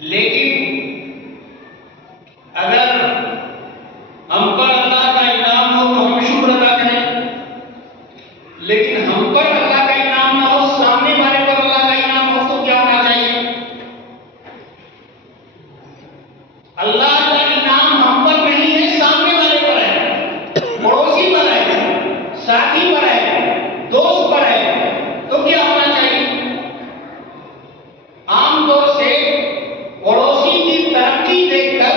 لیکن اگر ہم پر اللہ کا انعام ہو تو ہم شکر ادا کریں، لیکن ہم پر اللہ کا انعام نہ ہو، سامنے والے پر اللہ کا انعام ہو تو کیا ہونا چاہیے؟ اللہ کا انعام ہم پر نہیں ہے، سامنے والے پر ہے، پڑوسی پر ہے، ساتھی پر ہے، دوست پر ہے، تو کیا ہونا چاہیے؟ عام طور سے پڑوسی کی ترقی دیکھ کر،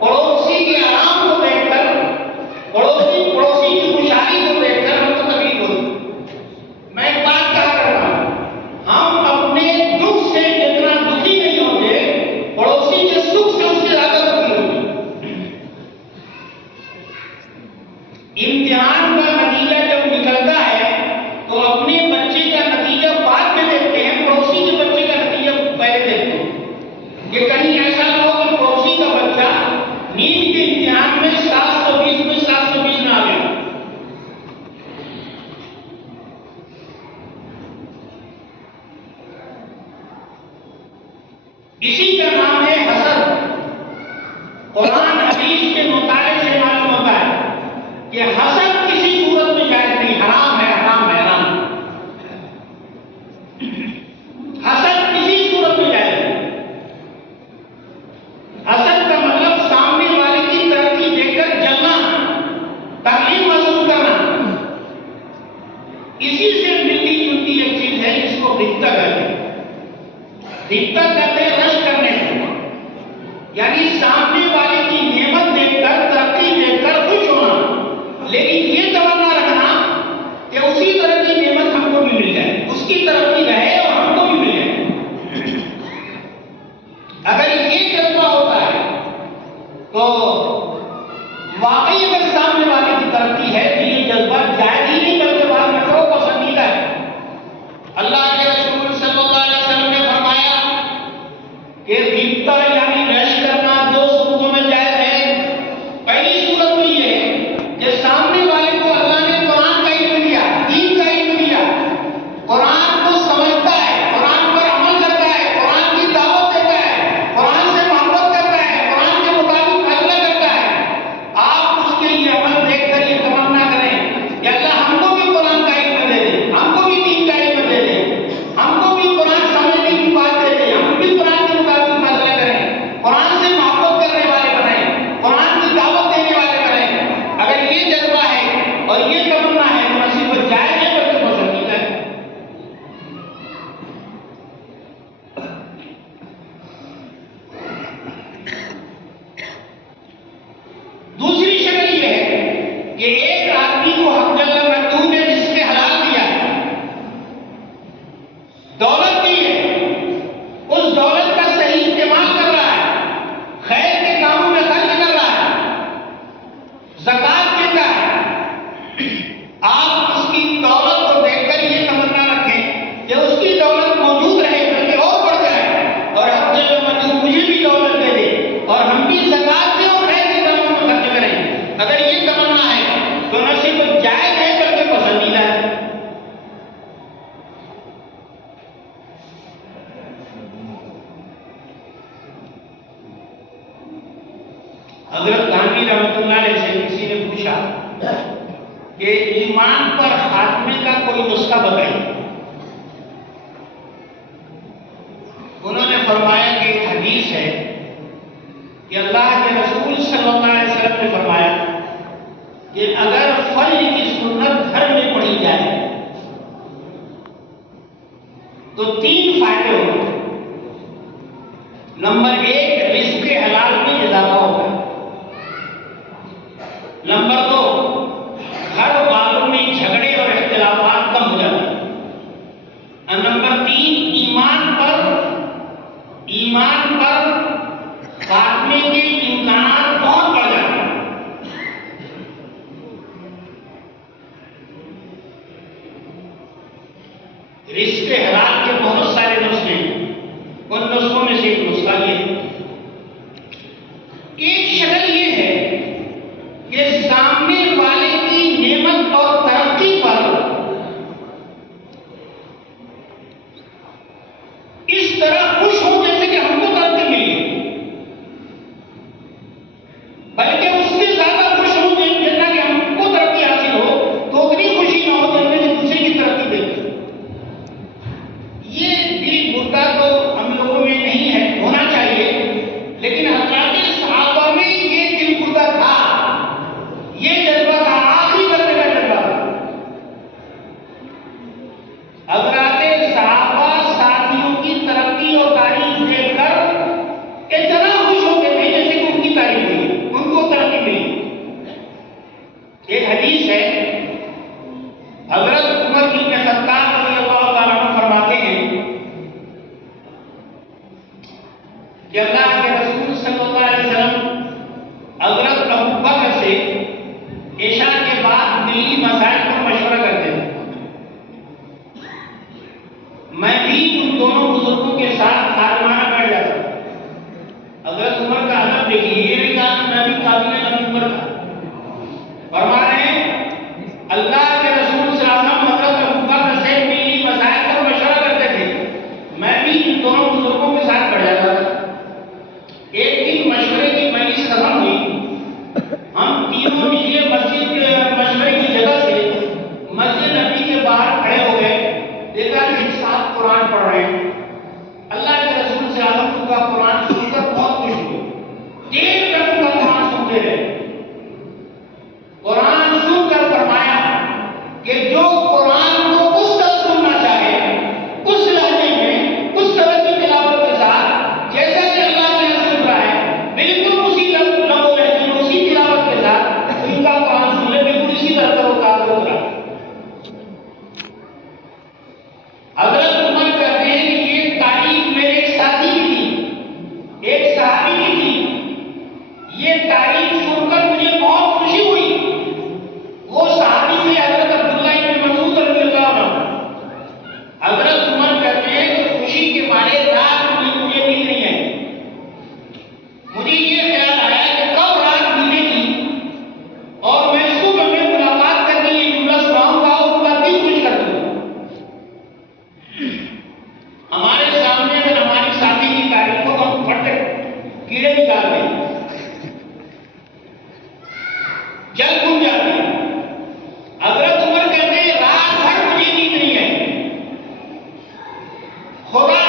پڑوسی کے آرام کو دیکھ کر، پڑوسی کی خوشحالی کو دیکھ کر ہم کو تکلیف ہوتی۔ میں ایک بات کہا کرتا ہوں، ہم اپنے دکھ سے جتنا دکھی نہیں ہوتے، پڑوسی کے سکھ سے اس سے زیادہ دکھی ہوتے۔ امتحان کا نتیجہ جب نکلتا ہے تو اپنے بچے کا نتیجہ بعد میں دیکھتے ہیں، پڑوسی کے بچے کا نتیجہ پہلے دیکھتے ہیں کہ کہیں ایسا نہ ہو کہ پڑوسی کا بچہ نیٹ کے امتحان میں 720 میں 720 نہ آ گیا۔ اسی کا نام ہے حسد۔ قرآن حدیث کے مطالعے سے معلوم ہوتا ہے کہ حسد کسی صورت میں جائز نہیں، حرام ہے، حرام ہے، حرام۔ حسد کسی صورت میں جائز نہیں۔ حسد کا مطلب سامنے والے کی ترقی دیکھ کر جلنا، تکلیف محسوس کرنا۔ اسی سے ملتی جلتی ایک چیز ہے جس کو غبطہ کہتے ہیں۔ غبطہ کہتے ہیں رش کرنے کو، یعنی سامنے والے کی نعمت دیکھ کر، ترقی دیکھ کر خوش ہونا، لیکن یہ تمنا رکھنا کہ اسی طرح کی نعمت ہم کو بھی مل جائے، اس کی ترقی رہے اور ہم کو بھی مل جائے۔ اگر یہ جذبہ ہوتا ہے تو واقعی اگر سامنے والے کی ترقی ہے تو یہ جذبہ جائز ہی نہیں بلکہ بعد میں کرو پسندیدہ ہے۔ اللہ کے رسول صلی اللہ علیہ وسلم نے فرمایا کہ غبطہ یعنی رش کرنا 2 صورتوں میں جائز ہے۔ پہلی صورت میں یہ ہے کہ سامنے والے کو اللہ نے قرآن کا علم دیا، دین کا علم دیا، قرآن کو سمجھتا ہے، قرآن پر عمل کرتا ہے، قرآن کی دعوت دیتا ہے، قرآن سے محبت کرتا ہے، قرآن کے مطابق فیصلہ کرتا ہے۔ آپ اس کے یہ عمل دیکھ کر یہ تمنا کریں کہ اللہ ہم کو بھی قرآن کا علم دے دے، ہم کو بھی دین کا علم دے دے، ہم کو بھی قرآن سمجھنے کی بات دے دے، ہم بھی قرآن کے مطابق فیصلہ کریں، قرآن سے محبت کرنے والے بنیں، قرآن کی دعوت دینے والے بنیں۔ اگر یہ جذبہ ہے اور یہ تمنا ہے تو نہ صرف جائز ہے بلکہ پسندیدہ ہے۔ دوسری شکل یہ ہے کہ ایک آدمی کو حق جل مجدود نے رزق حلال دیا ہے، دولت دی ہے، اس دولت کا صحیح استعمال کر رہا ہے، خیر کے کاموں میں خرچ کر رہا ہے، زکوٰۃ دیتا ہے۔ آپ اس کی دولت کو دیکھ کر یہ تمنا رکھیں کہ اس کی دولت موجود رہے بلکہ اور بڑھ جائے، اور حق جل مجدود مجھے بھی دولت دے دے اور ہم بھی زکوٰۃ دیں اور خیر کے کاموں میں خرچ کریں۔ اگر یہ تمنا ہے تو نہ صرف جائز ہے بلکہ پسندیدہ ہے۔ حضرت گانوی رحمۃ اللہ علیہ سے کسی نے پوچھا کہ ایمان پر خاتمے کا کوئی نسخہ بتائیے۔ انہوں نے فرمایا کہ ایک حدیث ہے کہ اللہ کے رسول صلی اللہ علیہ وسلم نے فرمایا کہ اگر فجر کی سنت گھر میں پڑھی جائے تو 3 فائدے ہوتے ہیں۔ نمبر 1، رزق حلال میں اضافہ ہوگا۔ نمبر 2، گھر والوں میں جھگڑے اور اختلافات کم ہو جاتے ہیں۔ اور نمبر 3، ایمان پر خاتمے کے امکانات بہت بڑھ جاتے ہیں۔ رزق حلال کے بہت سارے نسخے ہیں، ان نسخوں میں سے ایک نسخہ یہ ہے۔ ایک شکل یہ ہے کہ سامنے والے کی نعمت اور ترقی پر اس طرح خوش ہو جیسے کہ ہم کو ترقی کہ اللہ کے رسول صلی اللہ علیہ وسلم حضرت ابو بکر سے عشاء کے بعد دینی مسائل پر مشورہ کرتے تھے۔ میں بھی ان دونوں بزرگوں کے ساتھ خادمانہ بیٹھ جاتا ہوں۔ حضرت عمر کا ادب دیکھیے، یہ نہیں کہا کہ میں بھی قابل ابو بکر تھا۔ فرما رہے ہیں اللہ کے رسول صلی اللہ علیہ وسلم حضرت ابو بکر سے دینی مسائل پر مشورہ کرتے تھے، میں بھی ان دونوں بزرگوں کے ساتھ بیٹھ جاتا تھا۔ ایک دن مشورے کی مجلس ختم ہوئی، ہم تینوں یہ مسجد مشورے کی جگہ سے مسجد نبی کے باہر کھڑے ہو گئے، دیکھا کہ ایک صاحب قرآن پڑھ رہے ہیں۔ اللہ کے رسول صلی اللہ علیہ وسلم کا قرآن سن کر بہت خوش ہوئے، دیر تک ان کا قرآن سنتے رہے۔ قرآن سن کر فرمایا کہ جو قرآن کو اس طرح سننا چاہے، اس لہجے میں، اس طرح کی تلاوت کے ساتھ جیسا کہ اللہ نے سن رہا ہے، بالکل اسی لفظ و لہجے میں، اسی تلاوت کے ساتھ ان کا قرآن سن لے، بالکل اسی طرح کا وہ کام ہوگا۔ حضرت عمر کہتے ہیں کہ یہ تعریف میرے ایک ساتھی کی تھی، ایک صحابی کی تھی۔ یہ تعریف سن کر مجھے بہت خوشی ہوئی۔ وہ صحابی سے حضرت عبداللہ ابن مسعود رضی اللہ عنہ۔ حضرت عمر کہتے ہیں کہ خوشی کے مارے رات مجھے نیند نہیں آئی۔ مجھے یہ خیال آیا کہ کب رات ملے گی اور میں صبح میں ملاقات کر کے یہ جملہ سناؤں گا اور ان کا دل خوش کر دوں گا۔ ہمارے سامنے اگر ہماری ساتھی کی تعریف کو ہم پھٹ کیڑے نکالتے ہیں، جل بن جاتے ہیں۔ حضرت عمر کہتے ہیں رات بھر مجھے نیند نہیں آئی، خدا